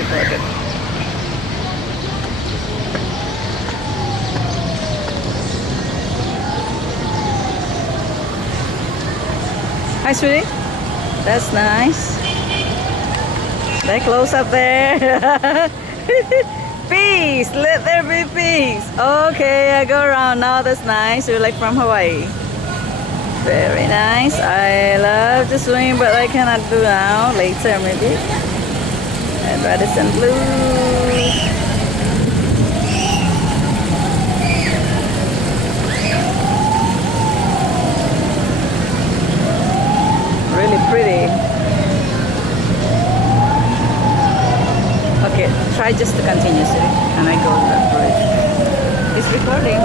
recorded. Hi, sweetie. That's nice. Stay close up there. Peace. Let there be peace. Okay, I go around now. That's nice. You're like from Hawaii. Very nice. I love to swim, but I cannot do now. Later, maybe. And Radisson Blue. Really pretty. Okay, try just to continue, sir. And I go to that bridge. It's recording.